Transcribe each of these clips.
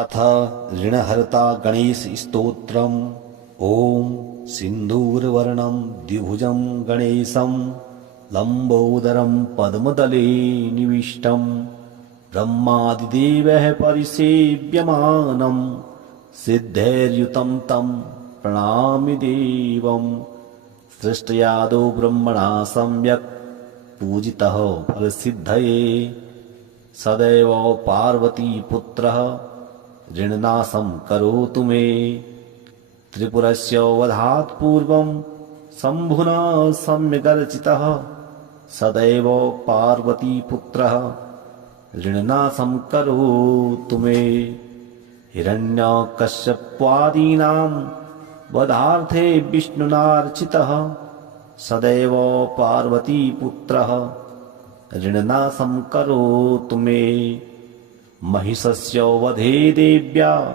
अथ ऋणहर्ता गणेश स्तोत्रम्। ॐ सिन्दूरवर्णं द्विभुजं गणेशं लम्बोदरं पद्मदले निविष्टं ब्रह्मादिदेवैः परिसेव्यमानं सिद्धैर्युतं तं प्रणमामि देवं। सृष्ट्यादौ ब्रह्मणा सम्यक् पूजितः फलसिद्धये सदैव पार्वतीपुत्रः ऋणनाशं करोतु मे। त्रिपुरस्य वधात् पूर्वं शम्भुना सम्यगर्चितः सदैव पार्वतीपुत्रः ऋणनाशं करोतु मे। हिरण्यकश्यपादीनां वधार्थे विष्णुनार्चितः सदैव पार्वतीपुत्रः ऋणनाशं करोतु मे। महिषस्य वधे देव्या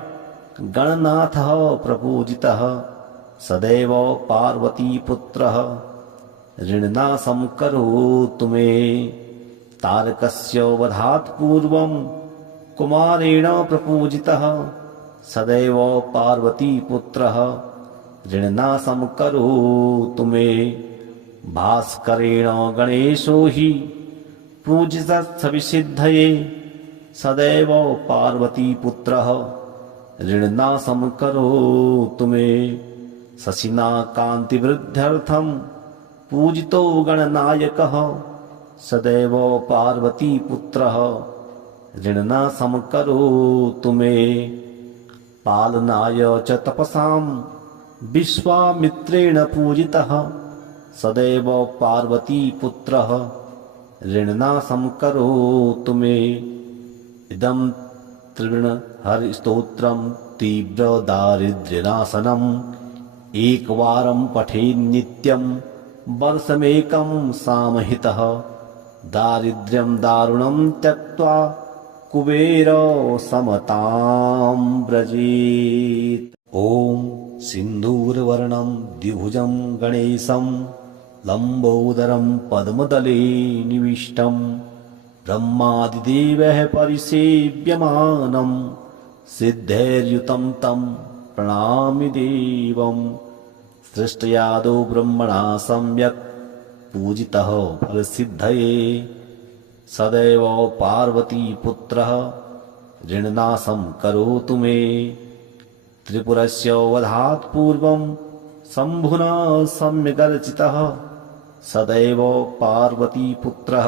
गणनाथः प्रपूजितः सदैव पार्वतीपुत्रः ऋणनाशं करोतु मे। तारकस्य वधात् पूर्वं कुमारेण प्रपूजितः सदैव पार्वतीपुत्रः ऋणनाशं करोतु मे। भास्करेण गणेशो हि पूजितस्सविसिद्धये सदैव पार्वतीपुत्रः ऋणनाशं करोतु मे। शशिना कान्तिवृद्ध्यर्थं पूजितो गणनायकः सदैव पार्वतीपुत्रः ऋणनाशं करोतु मे। पालनाय च तपसां विश्वामित्रेण पूजितः सदैव पार्वतीपुत्रः ऋणनाशं करोतु मे। इदं त्रिविणहरिस्तोत्रं तीव्रदारिद्र्यनाशनम् एकवारं पठेन्नित्यं वर्षमेकं सामहितः दारिद्र्यं दारुणं त्यक्त्वा कुबेरसमतां व्रजेत्। ॐ सिन्दूरवर्णं द्विभुजं गणेशं लम्बोदरं पद्मदले निविष्टं ब्रह्मादिदेवैः परिसेव्यमानं सिद्धैर्युतं तं प्रणमामि देवं। सृष्ट्यादौ ब्रह्मणा सम्यक् पूजितः फलसिद्धये सदैव पार्वतीपुत्रः ऋणनाशं करोतु मे। त्रिपुरस्य वधात् पूर्वं शम्भुना सम्यगर्चितः सदैव पार्वतीपुत्रः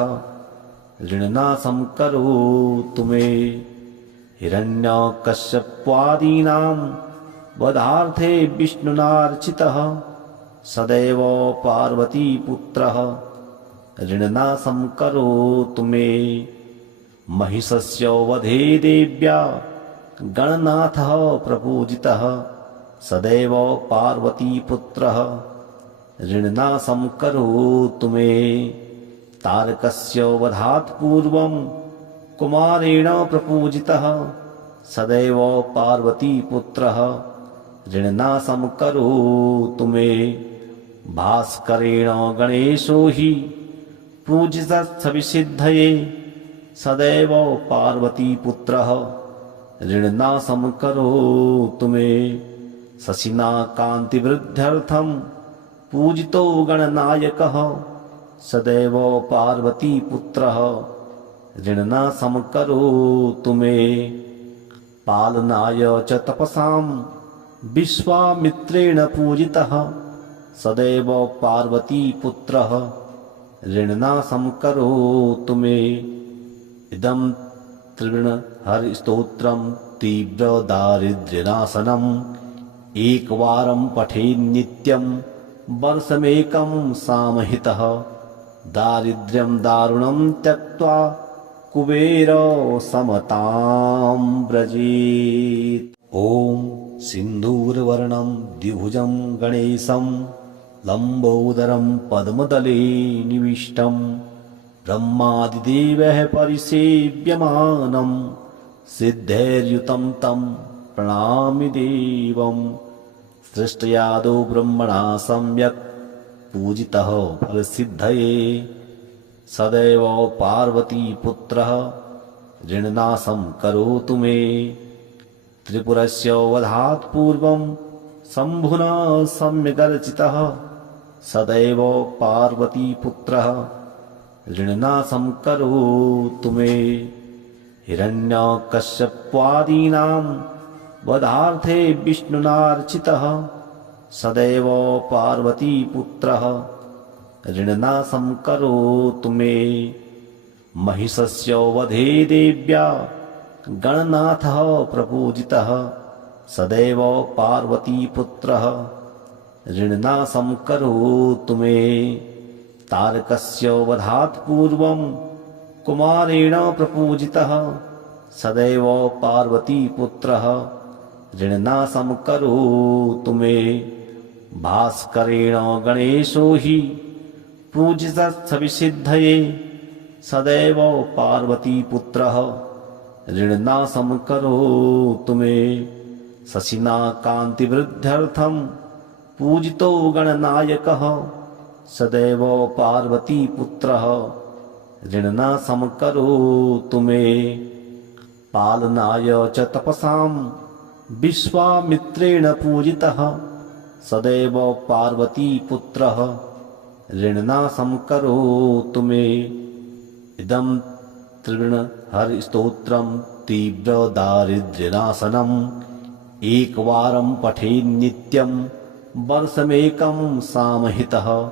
ऋणनाशं करोतु मे। हिरण्यकश्यपादीनां वधार्थे विष्णुनार्चितः सदैव पार्वतीपुत्रः ऋणनाशं करोतु मे। महिषस्य वधे देव्या गणनाथः प्रपूजितः सदैव पार्वतीपुत्रः ऋणनाशं करोतु मे। तारकस्य वधात् पूर्वं कुमारेण प्रपूजितः सदैव पार्वतीपुत्रः ऋणनाशं करोतु मे। भास्करेण गणेशो हि पूजितस्सविसिद्धये सदैव पार्वतीपुत्रः ऋणनाशं करोतु मे। शशिना कान्तिवृद्ध्यर्थं पूजितो गणनायकः सदैव पार्वतीपुत्रः ऋणनाशं करोतु मे। पालनाय च तपसां विश्वामित्रेण पूजितः सदैव पार्वतीपुत्रः ऋणनाशं करोतु मे। इदं त्रिविणहरिस्तोत्रं तीव्रदारिद्र्यनाशनम् एकवारं पठेन्नित्यं वर्षमेकं सामहितः दारिद्र्यं दारुणं त्यक्त्वा कुबेरसमतां व्रजेत्। ॐ सिन्दूरवर्णं द्विभुजं गणेशं लम्बोदरं पद्मदले निविष्टं ब्रह्मादिदेवैः परिसेव्यमानं सिद्धैर्युतं तं प्रणमामि देवं। सृष्ट्यादौ ब्रह्मणा सम्यक् पूजितः फलसिद्धये सदैव पार्वतीपुत्रः ऋणनाशं करोतु मे। त्रिपुरस्य वधात् पूर्वं शम्भुना सम्यगर्चितः सदैव पार्वतीपुत्रः ऋणनाशं करोतु मे। हिरण्यकश्यपादीनां वधार्थे विष्णुनार्चितः सदैव पार्वतीपुत्रः ऋणनाशं करोतु मे। महिषस्य वधे देव्या गणनाथः प्रपूजितः सदैव पार्वतीपुत्रः ऋणनाशं करोतु मे। तारकस्य वधात् पूर्वं कुमारेण प्रपूजितः सदैव पार्वतीपुत्रः ऋणनाशं करोतु मे। भास्करेण गणेशो हि पूजितस्सविसिद्धये सदैव पार्वतीपुत्रः ऋणनाशं करोतु मे। शशिना कान्तिवृद्ध्यर्थं पूजितो गणनायकः सदैव पार्वतीपुत्रः ऋणनाशं करोतु मे। पालनाय च तपसां विश्वामित्रेण पूजितः सदैव पार्वतीपुत्रः ऋणनाशं करोतु मे। इदं त्रिगुणहरिस्तोत्रं तीव्रदारिद्र्यनाशनम् एकवारं पठेत् नित्यं वर्षमेकं सामहितः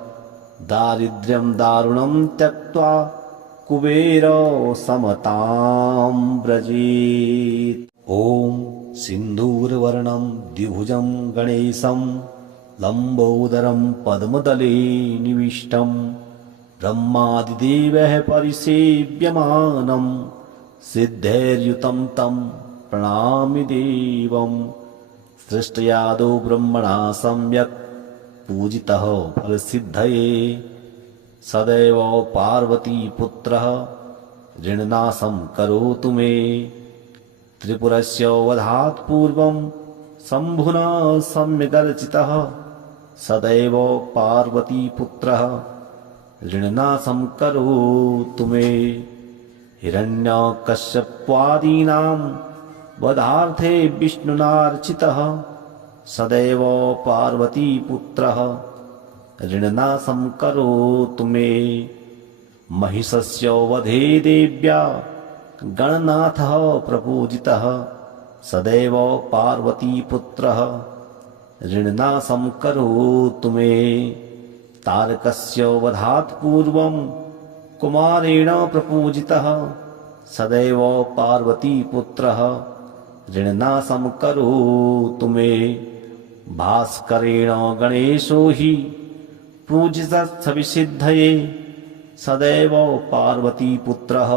दारिद्र्यं दारुणं त्यक्त्वा कुबेरो समतां व्रजेत्। ॐ सिन्दूरवर्णं द्विभुजं गणेशं लम्बोदरं पद्मदले निविष्टं ब्रह्मादिदेवैः परिसेव्यमानं सिद्धैर्युतं तं प्रणमामि देवं। सृष्टयादौ ब्रह्मणा सम्यक् पूजितः फलसिद्धये सदैव पार्वतीपुत्रः ऋणनाशं करोतु मे। त्रिपुरस्य वधात् पूर्वं शम्भुना सम्यगर्चितः सदैव पार्वतीपुत्रः ऋणनाशं करोतु मे। हिरण्यकश्यपादीनां वधार्थे विष्णुनार्चितः सदैव पार्वतीपुत्रः ऋणनाशं करोतु मे। महिषस्य वधे देव्या गणनाथः प्रपूजितः सदैव पार्वतीपुत्रः ऋणनाशं करोतु मे। तारकस्य वधात् पूर्वं कुमारेण प्रपूजितः सदैव पार्वतीपुत्रः ऋणनाशं करोतु मे। भास्करेण गणेशो हि पूजितस्सविसिद्धये सदैव पार्वतीपुत्रः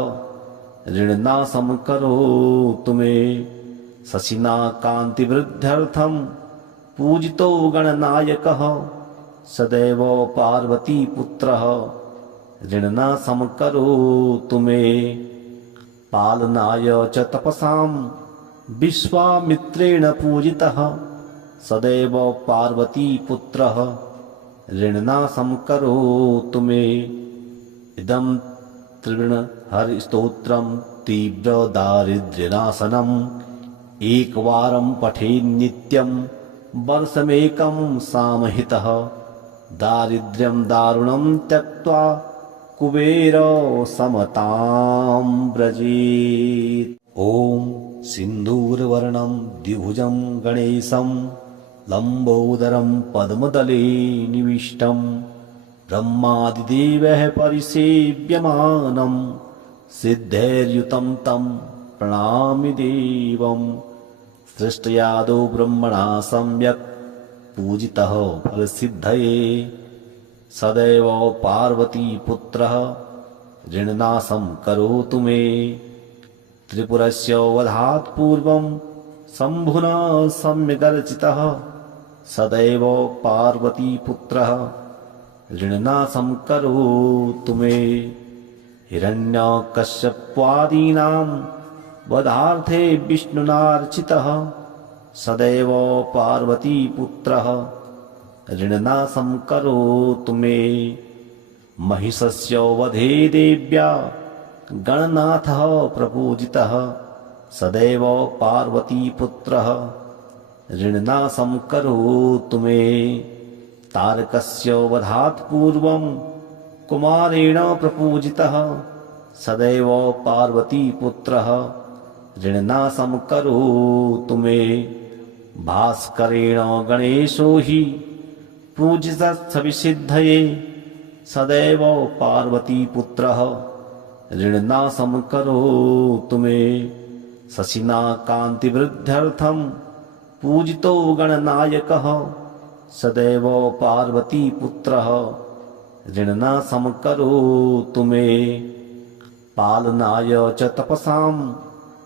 ऋणनाशं करोतु मे। शशिना कान्तिवृद्ध्यर्थं पूजितो गणनायकः सदैव पार्वतीपुत्रः ऋणनाशं करोतु मे। पालनाय च तपसां विश्वामित्रेण पूजितः सदैव पार्वतीपुत्रः ऋणनाशं करोतु मे। इदं त्रिगुणहरिस्तोत्रं तीव्रदारिद्र्यनाशनम् एकवारं पठेत् नित्यं वर्षमेकं सामहितः दारिद्र्यं दारुणं त्यक्त्वा कुबेरो समतां व्रजेत्। ॐ सिन्दूरवर्णं द्विभुजं गणेशं लम्बोदरं पद्मदले निविष्टं ब्रह्मादिदेवैः परिसेव्यमानं सिद्धैर्युतं तं प्रणमामि देवं। सृष्टयादौ ब्रह्मणा सम्यक् पूजितः फलसिद्धये सदैव पार्वतीपुत्रः ऋणनाशं करोतु मे। त्रिपुरस्य वधात् पूर्वं शम्भुना सम्यगर्चितः सदैव पार्वतीपुत्रः ऋणनाशं करोतु मे। हिरण्यकश्यपादीनां वधार्थे विष्णुनार्चितः सदैव पार्वतीपुत्रः ऋणनाशं करोतु मे। महिषस्य वधे देव्या गणनाथः प्रपूजितः सदैव पार्वतीपुत्रः ऋणनाशं करोतु मे। तारकस्य वधात् पूर्वं कुमारेण प्रपूजितः सदैव पार्वतीपुत्रः ऋणनाशं करोतु मे। भास्करेण गणेशो हि पूजितस्सविसिद्धये सदैव पार्वतीपुत्रः ऋणनाशं करोतु मे। शशिना कान्तिवृद्ध्यर्थं पूजितो गणनायकः सदैव पार्वतीपुत्रः ऋणनाशं करोतु मे। पालनाय च तपसां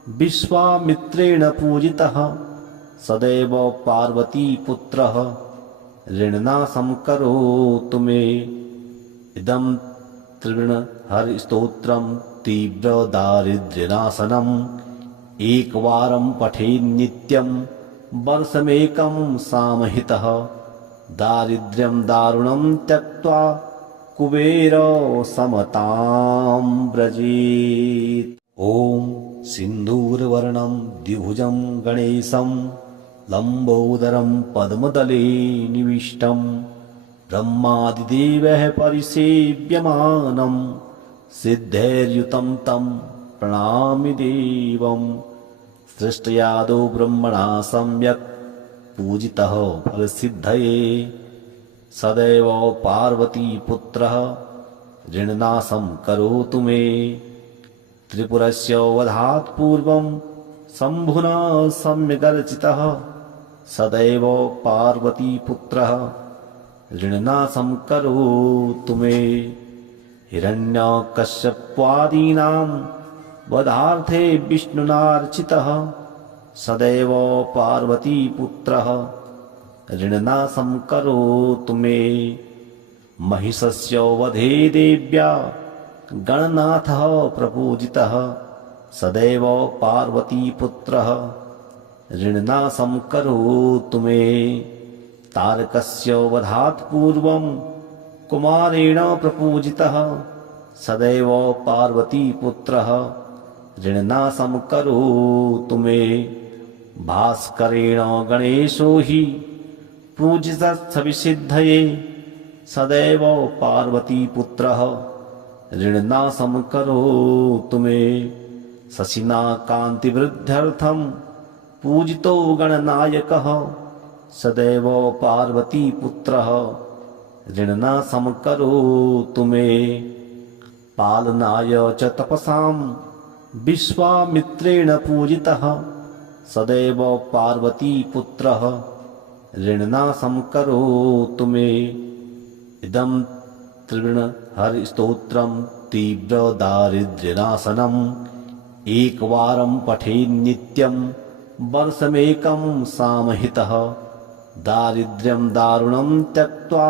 विश्वामित्रेण पूजितः सदैव पार्वतीपुत्रः ऋणनाशं करोतु मे। इदं त्रिगुणहरिस्तोत्रं तीव्रदारिद्र्यनाशनम् एकवारं पठेत् नित्यं वर्षमेकं सामहितः। दारिद्र्यं दारुणं त्यक्त्वा कुबेरो समतां व्रजेत्। ॐ सिन्दूरवर्णं द्विभुजं गणेशं लम्बोदरं पद्मदले निविष्टं ब्रह्मादिदेवैः परिसेव्यमानं सिद्धैर्युतं तं प्रणमामि देवं। सृष्टयादौ ब्रह्मणा सम्यक् पूजितः फलसिद्धये सदैव पार्वतीपुत्रः ऋणनाशं करोतु मे। त्रिपुरस्य वधात् पूर्वं शम्भुना सम्यगर्चितः सदैव पार्वतीपुत्रः ऋणनाशं करोतु मे। हिरण्यकश्यपादीनां वधार्थे विष्णुनार्चितः सदैव पार्वतीपुत्रः ऋणनाशं करोतु मे। महिषस्य वधे देव्या गणनाथः प्रपूजितः सदैव पार्वतीपुत्रः ऋणनाशं करोतु मे। तारकस्य वधात् पूर्वं कुमारेण प्रपूजितः सदैव पार्वतीपुत्रः ऋणनाशं करोतु मे। भास्करेण गणेशो हि पूजितस्सविसिद्धये सदैव पार्वतीपुत्रः ऋणनाशं करोतु मे। शशिना कान्तिवृद्ध्यर्थं पूजितो गणनायकः सदैव पार्वतीपुत्रः ऋणनाशं करोतु मे। पालनाय च तपसां विश्वामित्रेण पूजितः सदैव पार्वतीपुत्रः ऋणनाशं करोतु मे। इदं त्रिगुणहरिस्तोत्रं तीव्रदारिद्र्यनाशनम् एकवारं पठेत् नित्यं वर्षमेकं सामहितः। दारिद्र्यं दारुणं त्यक्त्वा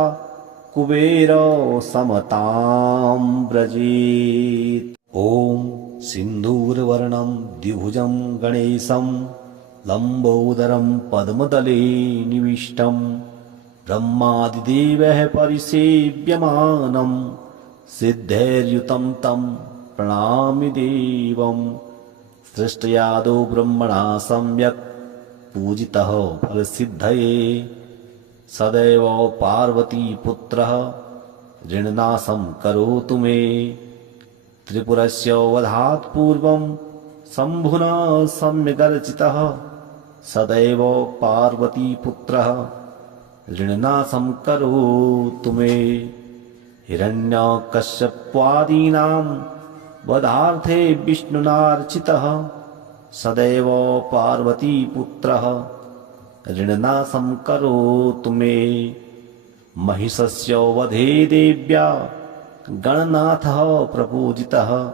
कुबेरो समतां व्रजेत्। ॐ सिन्दूरवर्णं द्विभुजं गणेशं लम्बोदरं पद्मदले निविष्टं ब्रह्मादिदेवैः परिसेव्यमानं सिद्धैर्युतं तं प्रणमामि देवं। सृष्टयादौ ब्रह्मणा सम्यक् पूजितः फलसिद्धये सदैव पार्वतीपुत्रः ऋणनाशं करोतु मे। त्रिपुरस्य वधात् पूर्वं शम्भुना सम्यगर्चितः सदैव पार्वतीपुत्रः ऋणनाशं करोतु मे। हिरण्यकश्यपादीनां वधार्थे विष्णुनार्चितः सदैव पार्वतीपुत्रः ऋणनाशं करोतु मे। महिषस्य वधे देव्या गणनाथः प्रपूजितः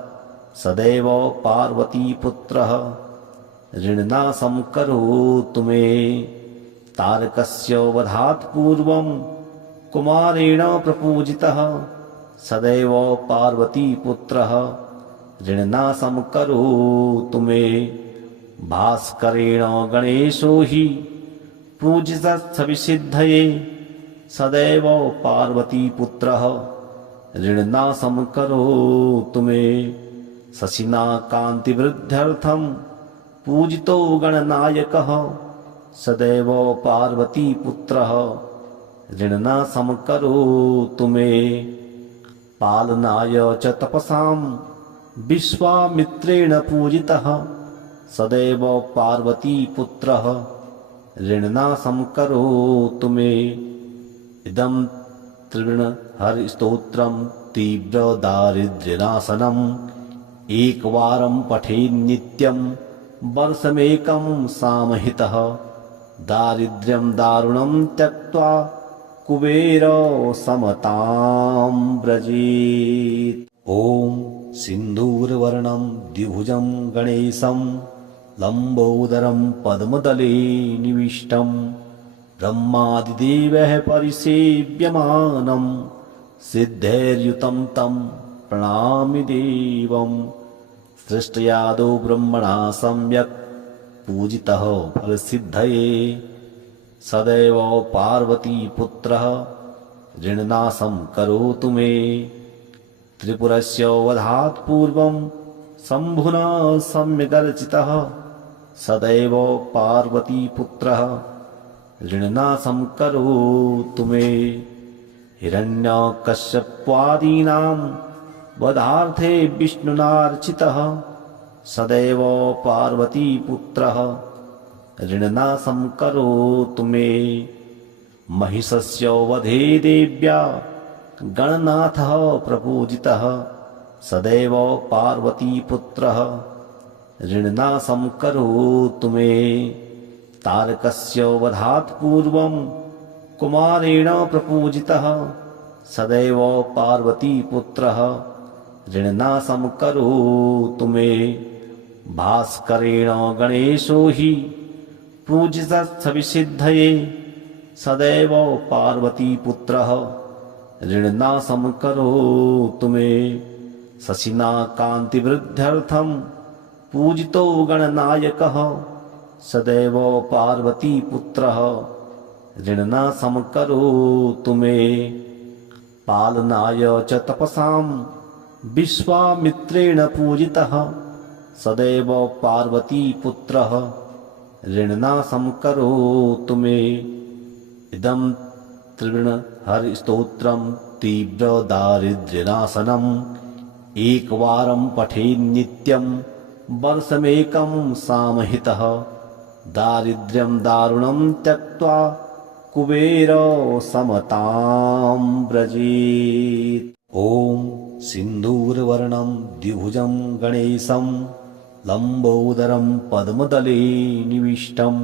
सदैव पार्वतीपुत्रः ऋणनाशं करोतु मे। तारकस्य वधात् पूर्वं कुमारेण प्रपूजितः सदैव पार्वतीपुत्रः ऋणनाशं करोतु मे। भास्करेण गणेशो हि पूजितस्सविसिद्धये सदैव पार्वतीपुत्रः ऋणनाशं करोतु मे। शशिना कान्तिवृद्ध्यर्थं पूजितो गणनायकः सदैव पार्वतीपुत्रः ऋणनाशं करोतु मे पालनाय च तपसां विश्वामित्रेण पूजितः सदैव पार्वतीपुत्रः ऋणनाशं करोतु मे इदं त्रिविणहरिस्तोत्रं तीव्रदारिद्र्यनाशनम् एकवारं पठेन्नित्यं वर्षमेकं सामहितः दारिद्र्यं दारुणं त्यक्त्वा कुबेरो समतां व्रजेत्। ॐ सिन्दूरवर्णं द्विभुजं गणेशं लम्बोदरं पद्मदले निविष्टं ब्रह्मादिदेवैः परिसेव्यमानं सिद्धैर्युतं तं प्रणमामि देवम् सृष्टयादौ ब्रह्मणा सम्यक् पूजितः फलसिद्धये सदैव पार्वतीपुत्रः ऋणनाशं करोतु मे त्रिपुरस्य वधात् पूर्वं शम्भुना सम्यगर्चितः सदैव पार्वतीपुत्रः ऋणनाशं करोतु मे हिरण्यकश्यपादीनां वधार्थे विष्णुनार्चितः सदैव पार्वतीपुत्रः ऋणनाशं करोतु मे महिषस्य वधे देव्या गणनाथः प्रपूजितः सदैव पार्वतीपुत्रः ऋणनाशं करोतु मे तारकस्य वधात् पूर्वं कुमारेण प्रपूजितः सदैव पार्वतीपुत्रः ऋणनाशं करोतु मे भास्करेण गणेशो हि पूजितस्सविसिद्धये सदैव पार्वतीपुत्रः ऋणनाशं करोतु मे शशिना कान्तिवृद्ध्यर्थं पूजितो गणनायकः सदैव पार्वतीपुत्रः ऋणनाशं करोतु मे पालनाय च तपसां विश्वामित्रेण पूजितः सदैव पार्वतीपुत्रः ऋणनाशं करोतु मे इदं त्रिविणहरिस्तोत्रं तीव्रदारिद्र्यनाशनम् एकवारं पठेन्नित्यं वर्षमेकं सामहितः दारिद्र्यं दारुणं त्यक्त्वा कुबेरो समतां व्रजेत्। ॐ सिन्दूरवर्णं द्विभुजं गणेशं लम्बोदरं पद्मदले निविष्टं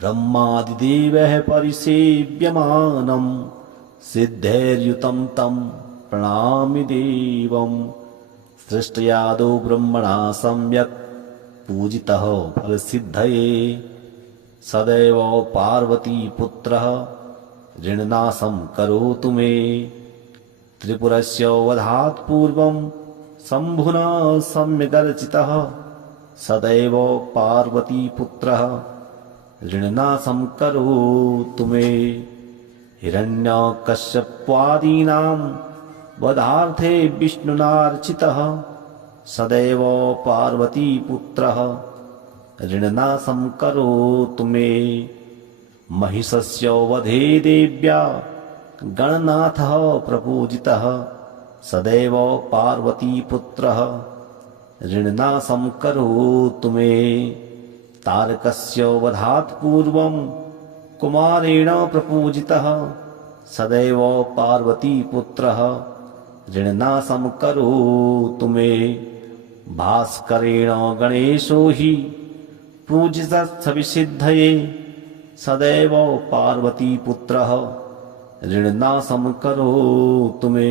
ब्रह्मादिदेवैः परिसेव्यमानं सिद्धैर्युतं तं प्रणमामि देवम् सृष्टयादौ ब्रह्मणा सम्यक् पूजितः फलसिद्धये सदैव पार्वतीपुत्रः ऋणनाशं करोतु मे त्रिपुरस्य वधात् पूर्वं शम्भुना सम्यगर्चितः सदैव पार्वतीपुत्रः ऋणनाशं करोतु मे हिरण्यकश्यपादीनां वधार्थे विष्णुनार्चितः सदैव पार्वतीपुत्रः ऋणनाशं करोतु मे महिषस्य वधे देव्या गणनाथः प्रपूजितः सदैव पार्वतीपुत्रः ऋणनाशं करोतु मे तारकस्य वधात् पूर्वं कुमारेण प्रपूजितः सदैव पार्वतीपुत्रः ऋणनाशं करोतु मे भास्करेण गणेशो हि पूजितस्सविसिद्धये सदैव पार्वतीपुत्रः ऋणनाशं करोतु मे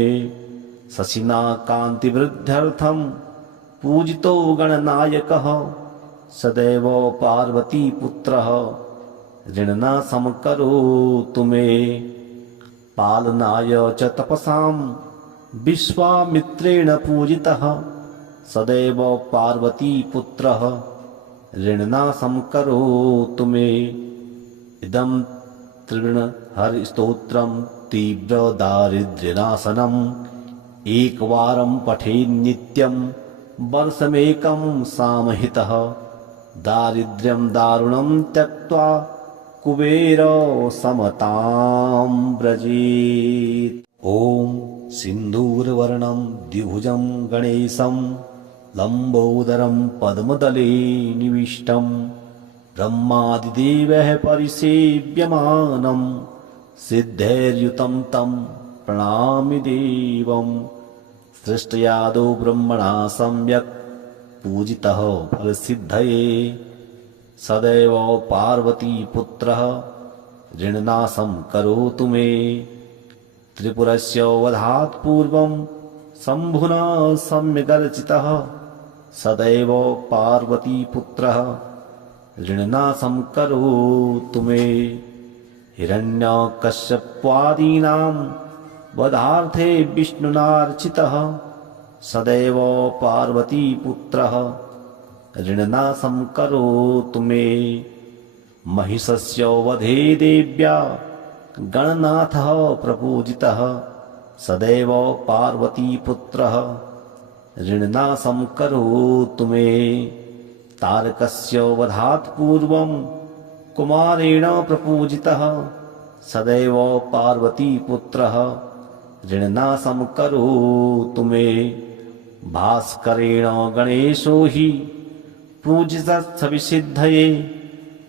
शशिना कान्तिवृद्ध्यर्थं पूजितो गणनायकः सदैव पार्वतीपुत्रः ऋणनाशं करोतु मे पालनाय च तपसां विश्वामित्रेण पूजितः सदैव पार्वतीपुत्रः ऋणनाशं करोतु मे इदं त्रिविणहरिस्तोत्रं तीव्रदारिद्र्यनाशनम् एकवारं पठेन्नित्यं वर्षमेकं सामहितः दारिद्र्यं दारुणं त्यक्त्वा कुबेरो समतां व्रजेत्। ॐ सिन्दूरवर्णं द्विभुजं गणेशं लम्बोदरं पद्मदले निविष्टं ब्रह्मादिदेवैः परिसेव्यमानं सिद्धैर्युतं तं प्रणमामि देवं। सृष्टयादौ ब्रह्मणा सम्यक् पूजितः फलसिद्धये सदैव पार्वतीपुत्रः ऋणनाशं करोतु मे। त्रिपुरस्य वधात् पूर्वं शम्भुना सम्यगर्चितः सदैव पार्वतीपुत्रः ऋणनाशं करोतु मे। हिरण्यकश्यपादीनां वधार्थे विष्णुनार्चितः सदैव पार्वतीपुत्रः ऋणनाशं करोतु मे। महिषस्य वधे देव्या गणनाथः प्रपूजितः सदैव पार्वतीपुत्रः ऋणनाशं करोतु मे। तारकस्य वधात् पूर्वं कुमारेण प्रपूजितः सदैव पार्वतीपुत्रः ऋणनाशं करोतु मे। भास्करेण गणेशो हि पूजितस्सविसिद्धये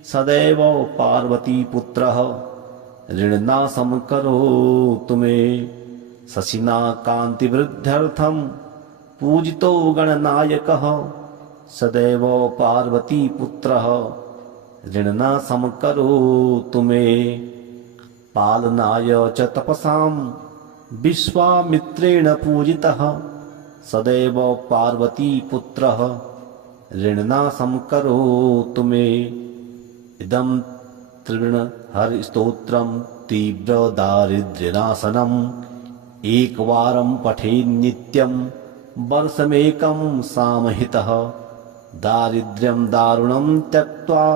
सदैव पार्वतीपुत्रः ऋणनाशं करोतु मे। शशिना कान्तिवृद्ध्यर्थं पूजितो गणनायकः सदैव पार्वतीपुत्रः ऋणनाशं करोतु मे। पालनाय च तपसां विश्वामित्रेण पूजितः सदैव पार्वतीपुत्रः ऋणनाशं करोतु मे। इदं त्रिगुणहरिस्तोत्रं तीव्रदारिद्र्यनाशनम् एकवारं पठेन्नित्यं वर्षमेकं सामहितः दारिद्र्यं दारुणं त्यक्त्वा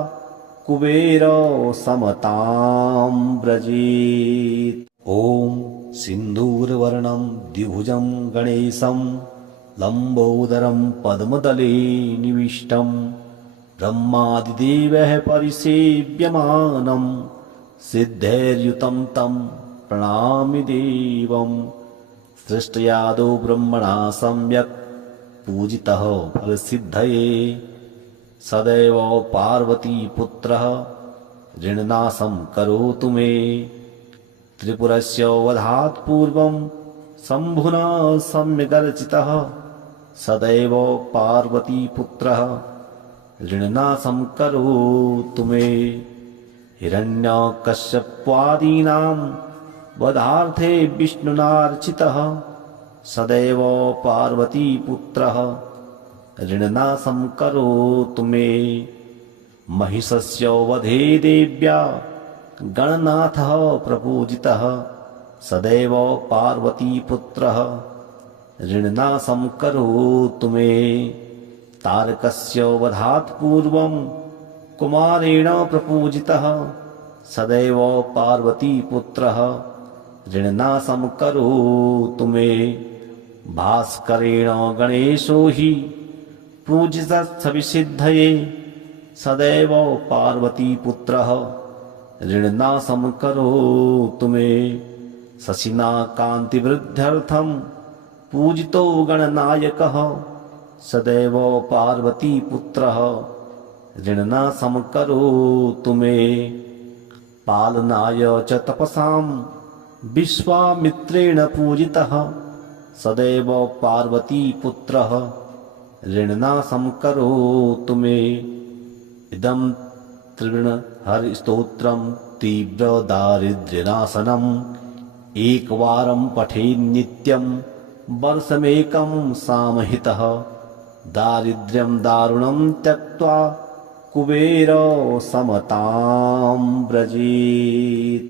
कुबेरो समतां व्रजेत्। ॐ सिन्दूरवर्णं द्विभुजं गणेशं लम्बोदरं पद्मदले निविष्टं ब्रह्मादिदेवैः परिसेव्यमानं सिद्धैर्युतं तं प्रणमामि देवं। सृष्टयादौ ब्रह्मणा सम्यक् पूजितः फलसिद्धये सदैव पार्वतीपुत्रः ऋणनाशं करोतु मे। त्रिपुरस्य वधात् पूर्वं शम्भुना सम्यगर्चितः सदैव पार्वतीपुत्रः ऋणनाशं करोतु मे। हिरण्यकश्यपादीनां वधार्थे विष्णुनार्चितः सदैव पार्वतीपुत्रः ऋणनाशं करोतु मे। महिषस्य वधे देव्या गणनाथः प्रपूजितः सदैव पार्वतीपुत्रः ऋणनाशं करोतु मे। तारकस्य वधात् पूर्वं कुमारेण प्रपूजितः सदैव पार्वतीपुत्रः ऋणनाशं करोतु मे। भास्करेण गणेशो हि पूजितस्सविसिद्धये सदैव पार्वतीपुत्रः ऋणनाशं करोतु मे। शशिना कान्तिवृद्ध्यर्थं पूजितो गणनायकः सदैव पार्वतीपुत्रः ऋणनाशं करोतु मे। पालनाय च तपसां विश्वामित्रेण पूजितः सदैव पार्वतीपुत्रः ऋणनाशं करोतु मे। इदं त्रिगुणहरिस्तोत्रं तीव्रदारिद्र्यनाशनम् एकवारं पठेन्नित्यं वर्षमेकं सामहितः दारिद्र्यं दारुणं त्यक्त्वा कुबेरो समतां व्रजेत्।